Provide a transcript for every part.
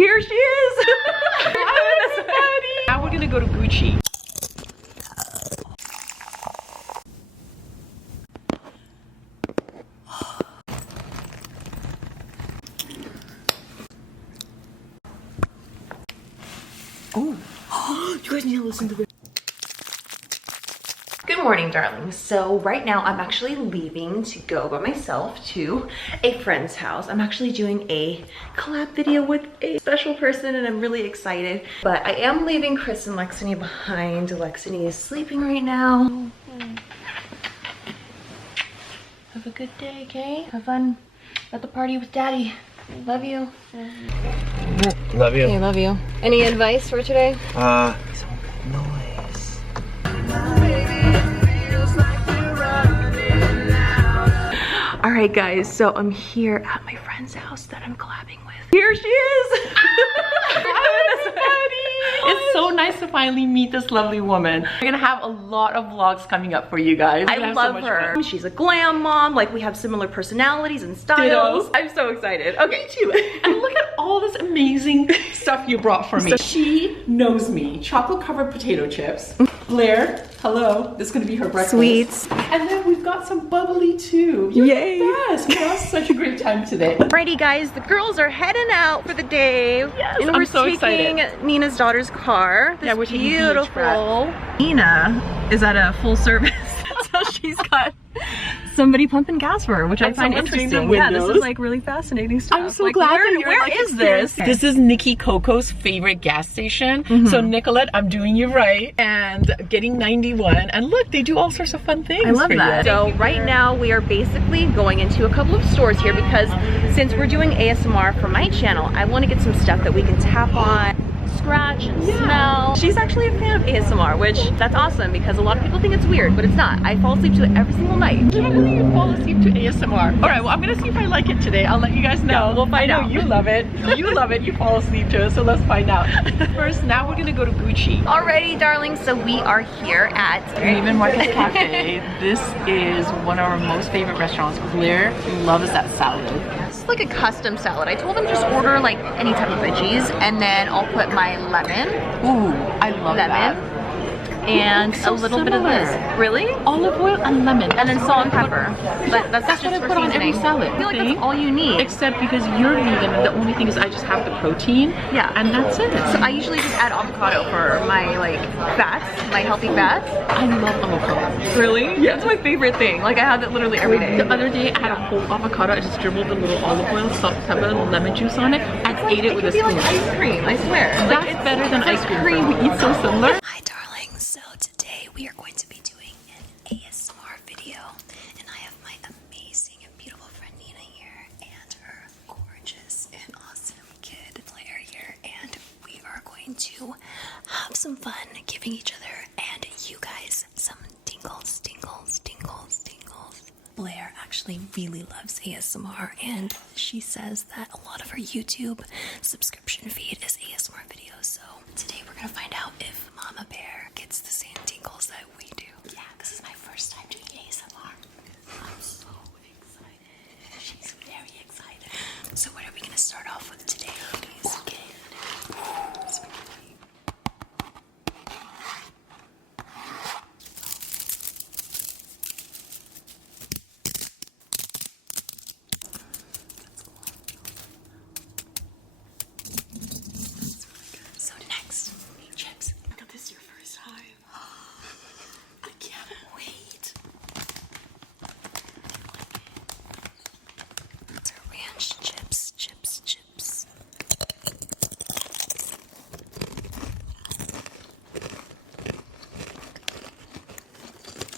Here she is. Hi, everybody. Now we're gonna go to Gucci. Oh, you guys need to listen to this. Good morning, darlings. So right now I'm actually leaving to go by myself to a friend's house. I'm actually doing a collab video with a special person and I'm really excited. But I am leaving Chris and Lexini behind. Lexini is sleeping right now. Have a good day, okay? Have fun at the party with Daddy. Love you. Love you. Okay, love you. Any advice for today? Noise. All right, guys, so I'm here at my friend's house that I'm collabing with. Here she is. Hi, everybody. It's so nice to finally meet this lovely woman. We're gonna have a lot of vlogs coming up for you guys. We're gonna I have so love much her. fun. She's a glam mom. Like, we have similar personalities and styles. Dittos. I'm so excited. Okay. Me too. And look at all this amazing stuff you brought for me. She knows me. Chocolate covered potato chips. Blair, hello. This is gonna be her breakfast. Sweets. And then we've got some bubbly too. You're Yay. the best. We had such a great time today. Alrighty, guys, the girls are heading out for the day. Yes, and I'm we're so taking excited. Nina's daughter's car. This Yeah, we're taking beautiful. Nina is at a full service, so she's got somebody pumping gas for her, which I And find someone cleaning the interesting. Yeah, this windows. is like really fascinating stuff. I'm so like, glad where, that you're where like is this? This is Nikki Coco's favorite gas station. So Nicolette, I'm doing you right and getting 91. And look, they do all sorts of fun things. I love for that. You. So right now we are basically going into a couple of stores here because since we're doing ASMR for my channel, I want to get some stuff that we can tap on, scratch and smell. She's actually a fan of ASMR, which that's awesome because a lot of people think it's weird, but it's not. I fall asleep to it every single night. I can't believe you fall asleep to ASMR. All right, well, I'm gonna see if I like it today. I'll let you guys know. Yeah, we'll find out. You love it. You love it. You fall asleep to it. So let's find out. First, now we're gonna go to Gucci. Alrighty, darling. So we are here at Raven Marcus Cafe. This is one of our most favorite restaurants. Blair loves that salad. It's like a custom salad. I told them just order like any type of veggies and then I'll put my lemon Ooh, I love that. and So a little bit of similar. this. Really? Olive oil and lemon. And then salt and pepper. But that's That's just what I for put on every seasoning. salad. I feel like Okay? that's all you need. Except because you're vegan, the only thing is I just have the protein. Yeah. And that's it. So I usually just add avocado for my like fats, my healthy fats. I love avocado. Really? Yeah. It's my favorite thing. Like I have it literally every day. The other day I had a whole avocado. I just dribbled a little olive oil, salt, pepper, lemon juice on it, and ate it with a It could be spoon. like ice cream, I swear. That's Like, better than ice cream. We eat so similar. Hi darlings, so today we are going to be doing an ASMR video and I have my amazing and beautiful friend Nina here and her gorgeous and awesome kid Blair here and we are going to have some fun giving each other and you guys some tingles, tingles, tingles, tingles. Blair actually really loves ASMR and she says that a lot of her YouTube subscription feed is ASMR videos. So today we're gonna find out if Mama Bear gets the same tingles that we do. Yeah, this is my first time doing ASMR. I'm so excited. She's very excited. So what are we gonna start off with today, ladies? Okay. So next, chips. This is your first time. I can't wait. It's our ranch chips, chips, chips.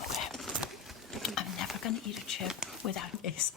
Okay. I'm never gonna eat a chip without ace.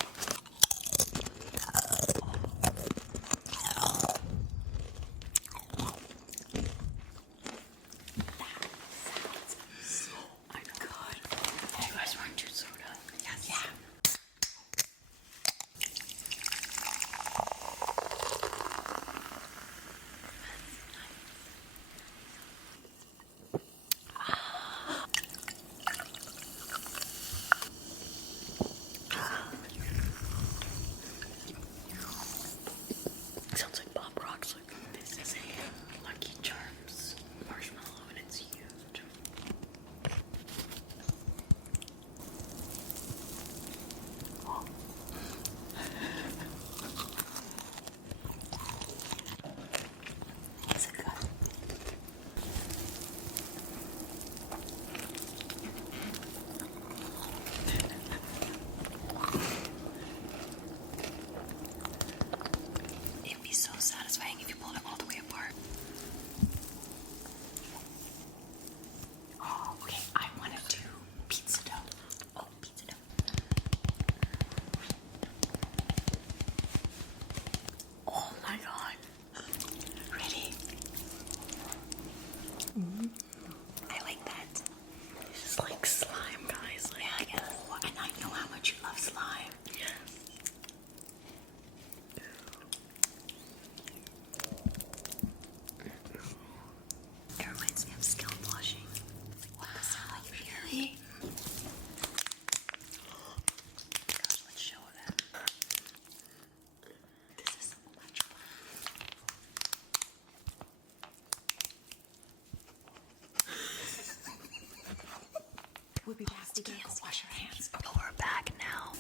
sticky hands. Go wash your hands. But we're back now.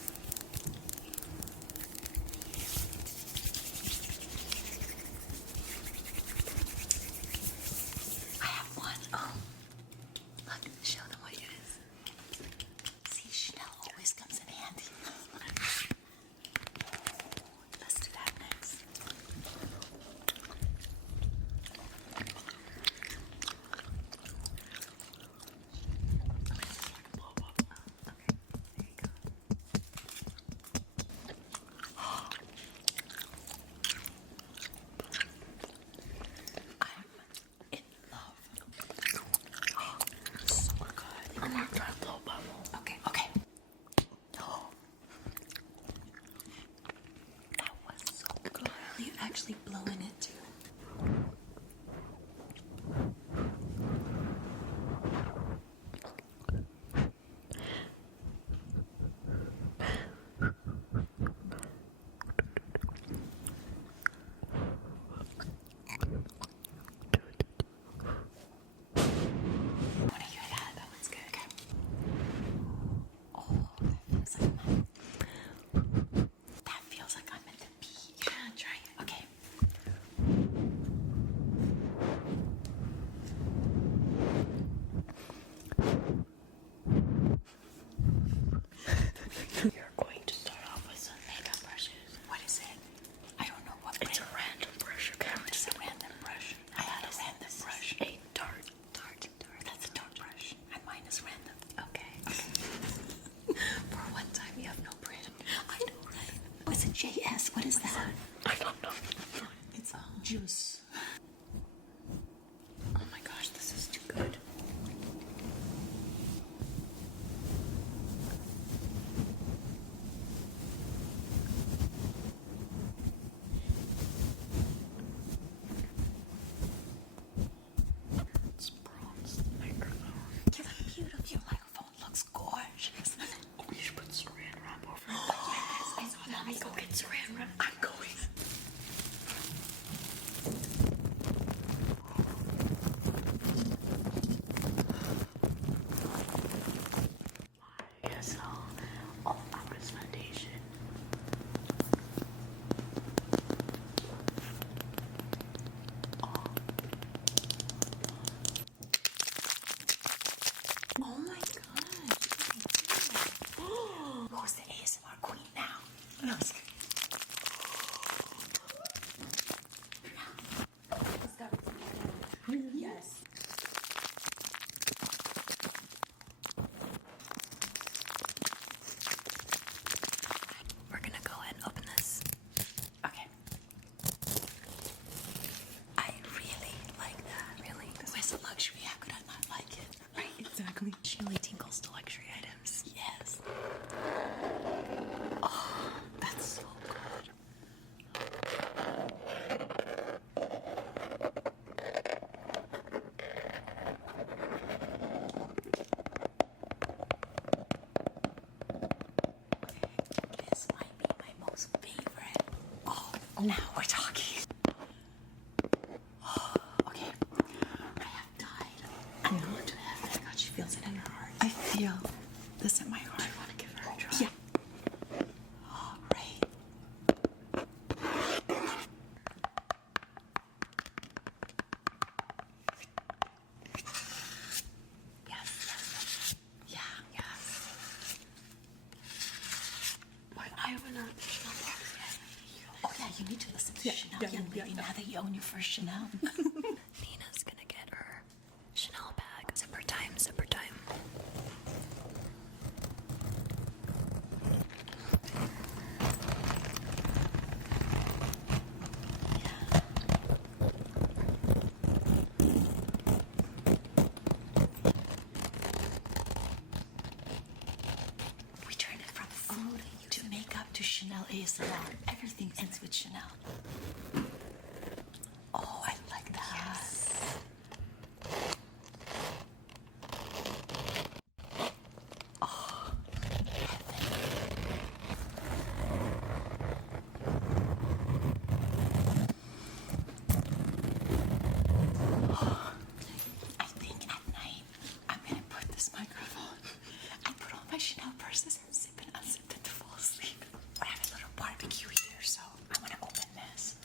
I have one. Oh, look, show them what it is. See, Chanel always comes in handy. Let's do that next. Okay, okay. That was so good. You actually blowing it too. What do you got? That one's good. Okay. Oh, that feels like I'm meant to pee. Yeah, try it. Okay. You're going to start off with some makeup brushes. What is it? I don't know what. It's a random brush. Okay, it's a random brush. I had a random brush. A dart. That's a dart brush. And mine is random. Okay. For one time, you have no brain. I know, right? Oh, it's a JS. What is that? I don't know. It's juice. Oh my gosh, this is too good. It's bronze microphone. You look beautiful. Your microphone looks gorgeous. Oh, we should put saran wrap over it. Yes, I saw that. Go get saran wrap. I'm going. YSL All Purpose Foundation. Oh my god. Who's the ASMR queen now? No, it's good. Yes. We're gonna go ahead and open this. Okay. I really like that. Really? Where's the luxury? How could I not like it? Right, exactly. She only tingles to luxury items. Yes. Oh, that's so good. This might be my most favorite. Oh, now we're talking. Oh, okay. I have died. I know to heaven. I got she feels it in her heart. I feel this in my heart. I want to give her a try. Yeah. Oh, right. Yes. Yeah. Yes. But I haven't heard Chanel box yet. Oh yeah, you need to listen to Chanel. Yeah, now that you own your first Chanel. Nina's gonna get her Chanel bag. Zipper time, zipper time. We turn it from food to makeup to Chanel ASMR. Everything ends with Chanel. Oh, I like that. Yes. Oh, I think at night I'm gonna put this microphone and put Chanel purses and unzip them to fall asleep. I have a little barbecue here, so I want to open this.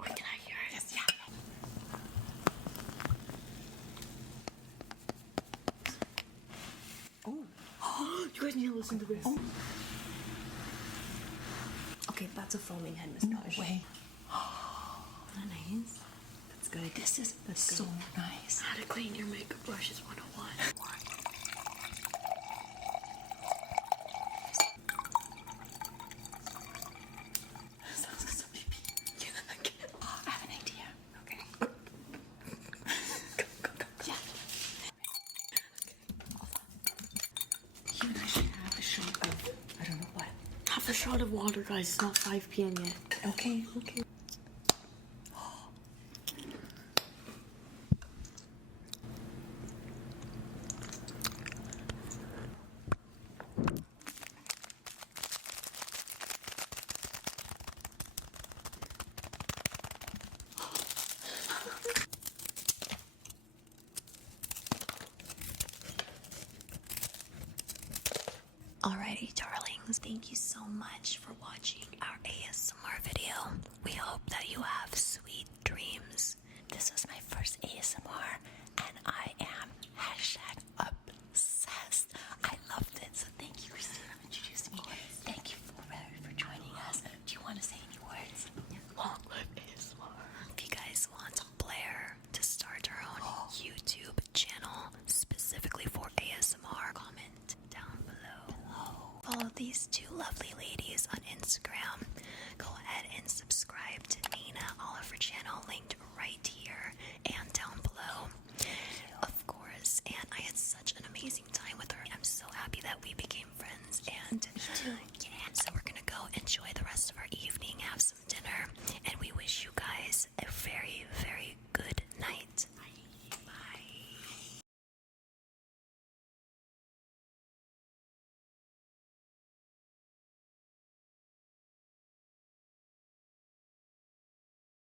Wait, can I hear it? Yes, yeah. Oh, you guys need to listen to this. Oh. Okay, that's a foaming head massage. No way. Isn't that nice? That's good. This is so nice. How to clean your makeup brushes 101. Sounds so baby. Oh, I have an idea. Okay. Yeah. You and I should have a shot of, I don't know what. Have a shot of water, guys. It's not 5 p.m. yet. Okay. Alrighty, darlings, thank you so much for watching our ASMR video. We hope that you have sweet dreams. This was my first ASMR, and